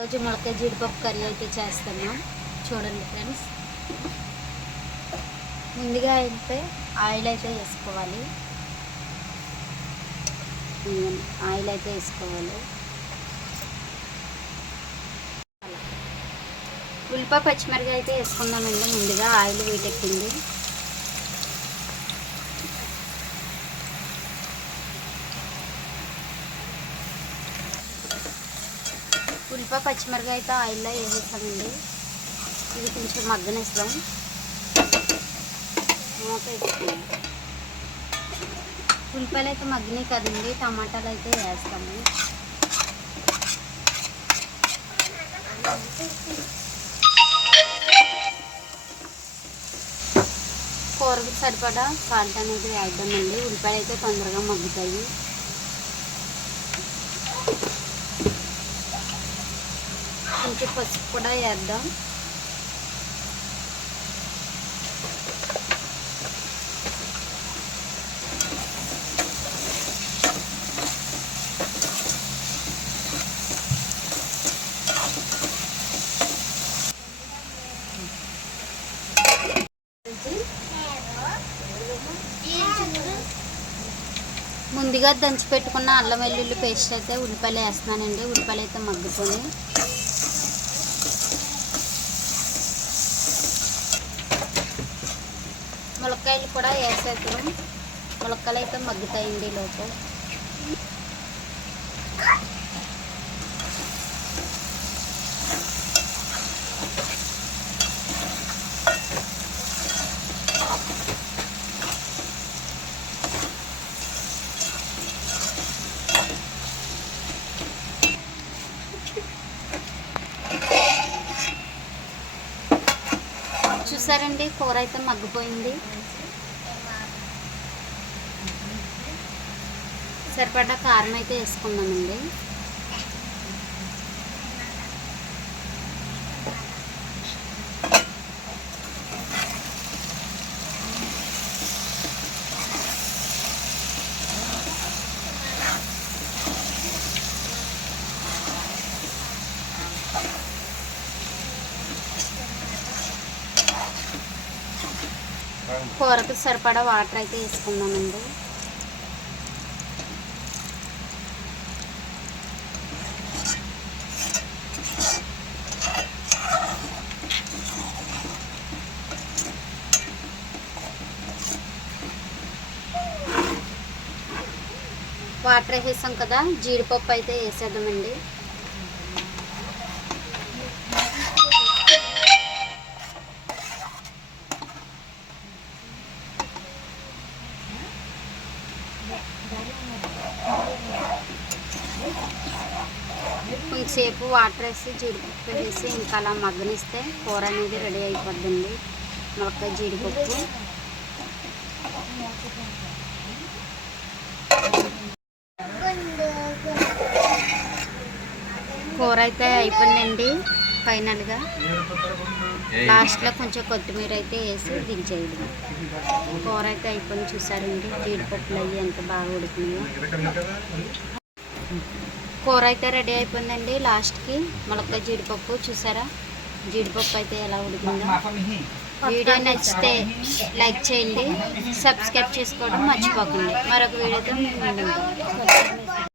రోజు మొలక జీడిపప్పు కర్రీ అయితే చేస్తున్నాం. చూడండి ఫ్రెండ్స్, ముందుగా అయితే ఆయిల్ అయితే వేసుకోవాలి. ఆయిల్ అయితే వేసుకోవాలి. ఉల్లిపాయ పచ్చిమిరపకాయ అయితే వేసుకుందామండి. ముందుగా ఆయిల్ వేడెక్కింది. ఉల్లిపాయ పచ్చిమిరపకాయ అయితే ఆయిల్లో వేసేస్తామండి. ఇది కొంచెం మగ్గనిస్తాం. మూత వేసుకుందాం. ఉల్లిపాయలు అయితే మగ్గినాయి కదండి, టమాటాలు అయితే వేస్తాము. కూరకు సరిపడా సాల్ట్ అనేది వేద్దామండి. ఉల్లిపాయలు అయితే తొందరగా మగ్గుతాయి. కొంచెం పసుపు కూడా వేద్దాం. ముందుగా దంచి పెట్టుకున్న అల్లం వెల్లుల్లి పేస్ట్ అయితే ఉల్లిపాయలు వేస్తున్నానండి. ఉల్లిపాయలు అయితే మగ్గుకొని ములక్కాయలు కూడా వేసేద్దాం. ములక్కాయలు అయితే మగ్గుతాయండి లోపు. చూసారండి, కూర అయితే మగ్గిపోయింది. సరిపడా కారం అయితే వేసుకుందామండి. కూరకు సరిపడా వాటర్ అయితే వేసుకుందామండి. వాటర్ వేసేసాం కదా, జీడిపప్పు అయితే వేసేద్దామండి. కొంచెంసేపు వాటర్ వేసి జీడిపప్పు వేసి ఇంకా అలా మగ్గనిస్తే కూర అనేది రెడీ అయిపోద్దండి. మొలక జీడిపప్పు కూర అయితే అయిపోయిందండి. ఫైనల్గా లాస్ట్లో కొంచెం కొత్తిమీర అయితే వేసి దించేయండి. కూర అయితే అయిపోయింది. చూసారండి, జీడిపప్పులు అవి ఎంత బాగా ఉడికినాయో. కూర అయితే రెడీ అయిపోయిందండి. లాస్ట్కి మొలక జీడిపప్పు చూసారా, జీడిపప్పు అయితే ఎలా ఉడికిందో. వీడియో నచ్చితే లైక్ చేయండి, సబ్స్క్రైబ్ చేసుకోవడం మర్చిపోకండి. మరొక వీడియోతో మేము ముందుంటాం.